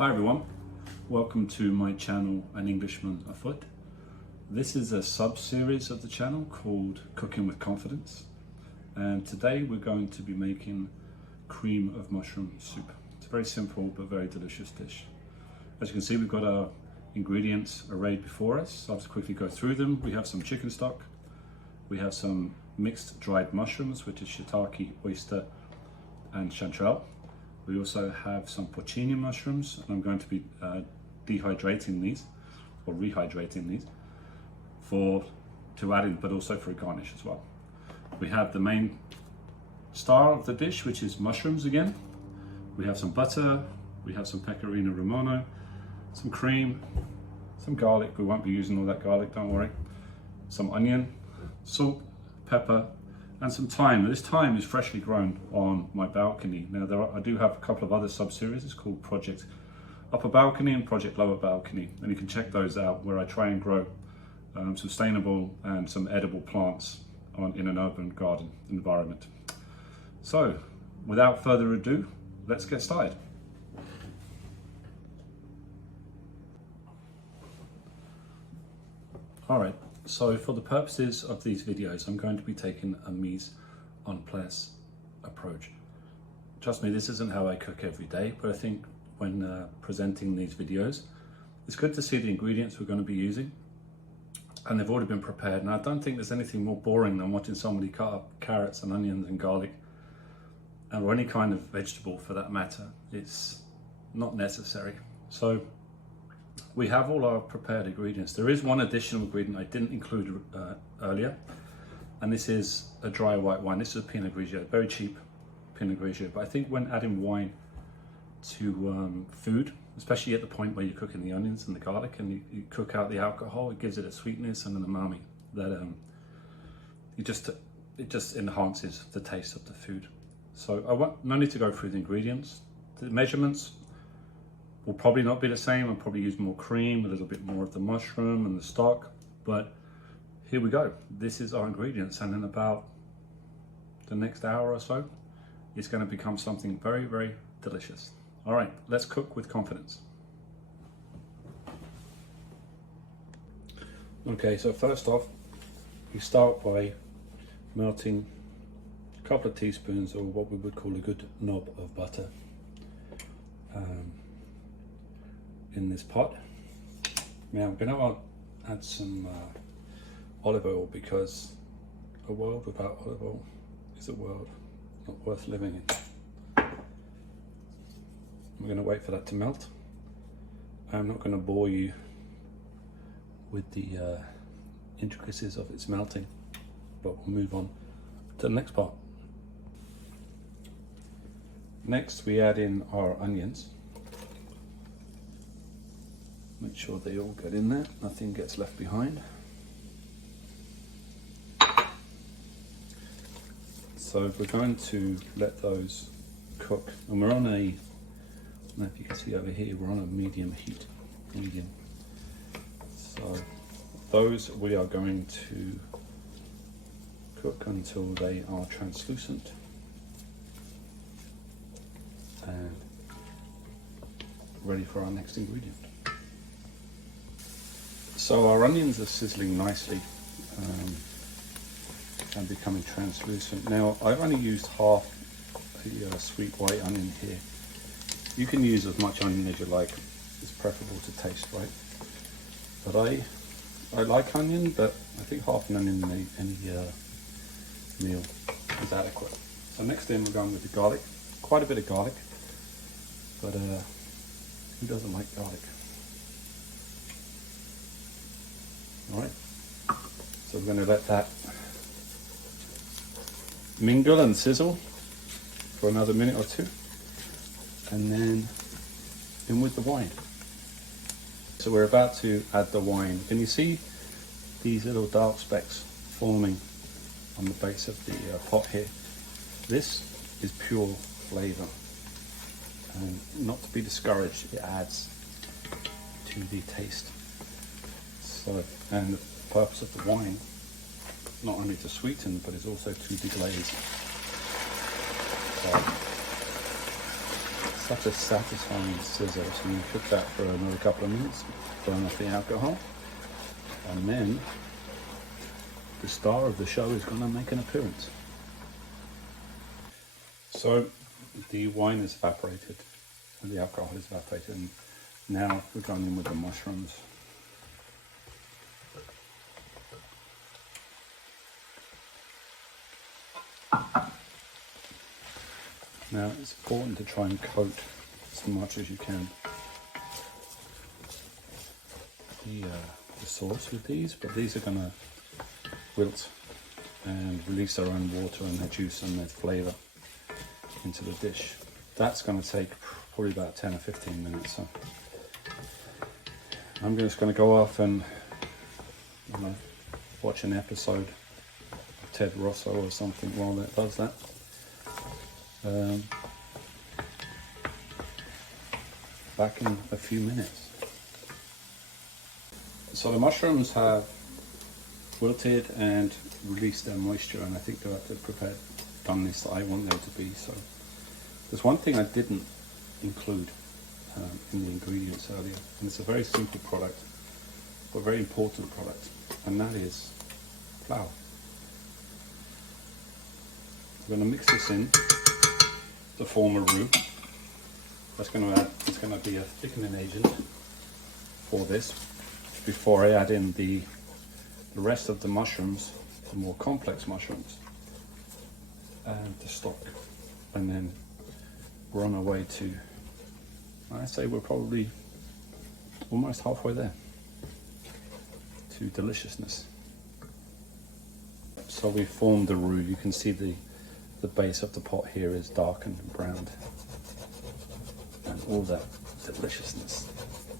Hi everyone, welcome to my channel An Englishman Afoot. This is a sub-series of the channel called Cooking with Confidence, and today we're going to be making cream of mushroom soup. It's a very simple but very delicious dish. As you can see, we've got our ingredients arrayed before us, so I'll just quickly go through them. We have some chicken stock, we have some mixed dried mushrooms, which is Shiitake, Oyster and Chantrelle. We also have some Porcini mushrooms, and I'm going to be dehydrating these, or rehydrating these, to add in, but also for a garnish as well. We have the main star of the dish, which is mushrooms again. We have some butter, we have some Pecorino Romano, some cream, some garlic. We won't be using all that garlic, don't worry. Some onion, salt, pepper, and some thyme. This thyme is freshly grown on my balcony. Now I do have a couple of other sub-series. It's called Project Upper Balcony and Project Lower Balcony, and you can check those out where I try and grow sustainable and some edible plants in an urban garden environment. So without further ado, let's get started. All right. So for the purposes of these videos, I'm going to be taking a mise en place approach. Trust me, this isn't how I cook every day, but I think when presenting these videos, it's good to see the ingredients we're going to be using, and they've already been prepared. And I don't think there's anything more boring than watching somebody cut up carrots and onions and garlic, or any kind of vegetable for that matter. It's not necessary. So we have all our prepared ingredients. There is one additional ingredient I didn't include earlier, and this is a dry white wine. This is a Pinot Grigio, very cheap Pinot Grigio. But I think when adding wine to food, especially at the point where you're cooking the onions and the garlic and you cook out the alcohol, it gives it a sweetness and an umami that it just enhances the taste of the food. So no need to go through the ingredients. The measurements will probably not be the same. I'll probably use more cream, a little bit more of the mushroom and the stock, but here we go. This is our ingredients, and in about the next hour or so, it's going to become something very, very delicious. All right, let's cook with confidence. Okay, so first off, we start by melting a couple of teaspoons, or what we would call a good knob of butter, in this pot. Now I'm going to add some olive oil, because a world without olive oil is a world not worth living in. We're going to wait for that to melt. I'm not going to bore you with the intricacies of its melting, but we'll move on to the next part. Next we add in our onions. Make sure they all get in there, nothing gets left behind. So we're going to let those cook, and we're on a, I don't know if you can see over here, we're on a medium heat, medium. So those we are going to cook until they are translucent and ready for our next ingredient. So our onions are sizzling nicely and becoming translucent. Now I've only used half a sweet white onion here. You can use as much onion as you like. It's preferable to taste, right? But I like onion, but I think half an onion in any meal is adequate. So next thing we're going with the garlic. Quite a bit of garlic, but who doesn't like garlic? All right, so we're going to let that mingle and sizzle for another minute or two, and then in with the wine. So we're about to add the wine. Can you see these little dark specks forming on the base of the pot here? This is pure flavor, and not to be discouraged, it adds to the taste. So, and the purpose of the wine, not only to sweeten, but it's also to deglaze. So such a satisfying sizzle. So I'm going to cook that for another couple of minutes, burn off the alcohol, and then the star of the show is going to make an appearance. So the wine is evaporated, and the alcohol is evaporated, and now we're going in with the mushrooms. Now it's important to try and coat as much as you can the sauce with these, but these are going to wilt and release their own water and their juice and their flavour into the dish. That's going to take probably about 10 or 15 minutes. So I'm just going to go off and watch an episode of Ted Lasso or something while that does that. Back in a few minutes. So the mushrooms have wilted and released their moisture, and I think they're done this that I want them to be. So there's one thing I didn't include in the ingredients earlier, and it's a very simple product but a very important product, and that is flour. I'm going to mix this in to form a roux. It's going to be a thickening agent for this before I add in the rest of the mushrooms, the more complex mushrooms, and the stock, and then we're on our way to, I'd say we're probably almost halfway there to deliciousness. So we formed the roux. You can see the base of the pot here is darkened and browned, and all that deliciousness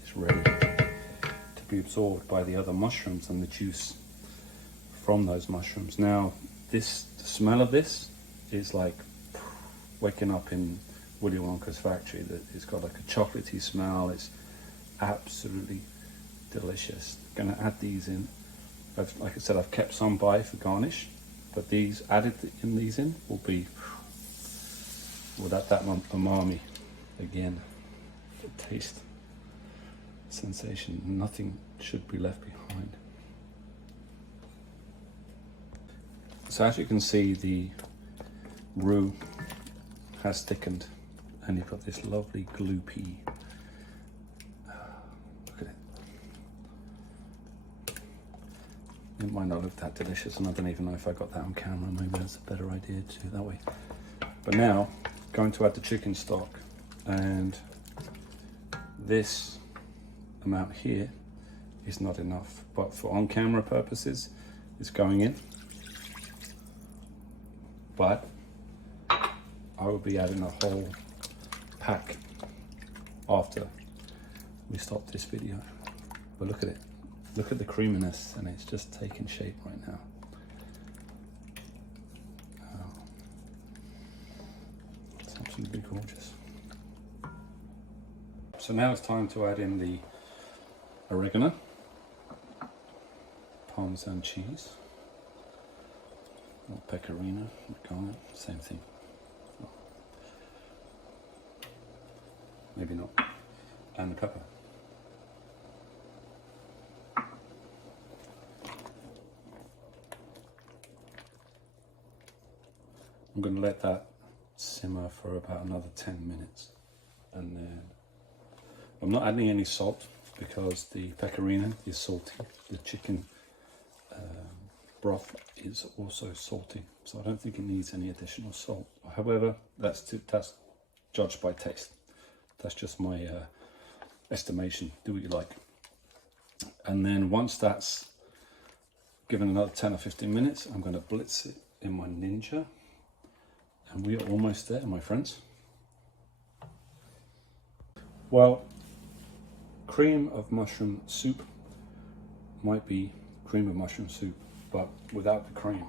is ready to be absorbed by the other mushrooms and the juice from those mushrooms. Now the smell of this is like waking up in Willy Wonka's factory. That it's got like a chocolatey smell. It's absolutely delicious. Going to add these in. Like I said, I've kept some by for garnish, but these these in will be that umami again. The taste sensation. Nothing should be left behind. So as you can see, the roux has thickened, and you've got this lovely gloopy. Look at it. It might not look that delicious, and I don't even know if I got that on camera. Maybe that's a better idea to do it that way. But now, going to add the chicken stock, and this amount here is not enough, but for on-camera purposes, it's going in. But I will be adding a whole pack after we stop this video. But look at it. Look at the creaminess, and it's just taking shape right now. Oh, it's absolutely gorgeous. So now it's time to add in the oregano, Parmesan cheese, or Pecorino, Romano, same thing. Maybe not. And the pepper. I'm going to let that simmer for about another 10 minutes, and then I'm not adding any salt because the pecorino is salty. The chicken broth is also salty, so I don't think it needs any additional salt. However, that's judged by taste. That's just my estimation. Do what you like. And then once that's given another 10 or 15 minutes, I'm going to blitz it in my Ninja. And we are almost there, my friends. Well, cream of mushroom soup might be cream of mushroom soup, but without the cream.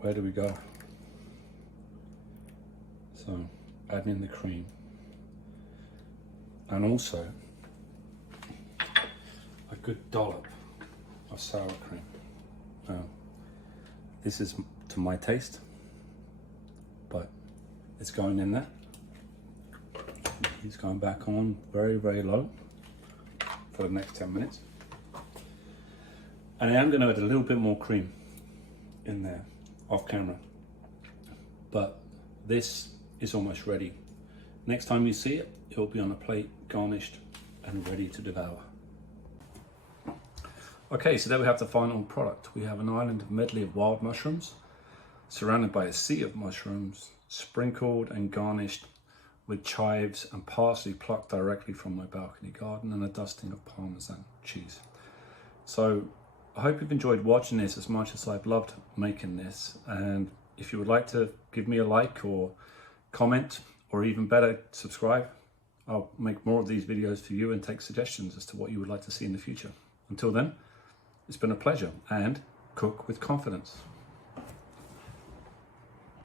Where do we go? So, add in the cream. And also, a good dollop of sour cream. Now, this is to my taste, but it's going in there. He's going back on very, very low for the next 10 minutes. And I am going to add a little bit more cream in there off camera. But this is almost ready. Next time you see it, it'll be on a plate, garnished and ready to devour. Okay, so there we have the final product. We have an island of medley of wild mushrooms, surrounded by a sea of mushrooms, sprinkled and garnished with chives and parsley plucked directly from my balcony garden, and a dusting of Parmesan cheese. So I hope you've enjoyed watching this as much as I've loved making this. And if you would like to give me a like or comment, or even better, subscribe, I'll make more of these videos for you and take suggestions as to what you would like to see in the future. Until then, it's been a pleasure, and cook with confidence.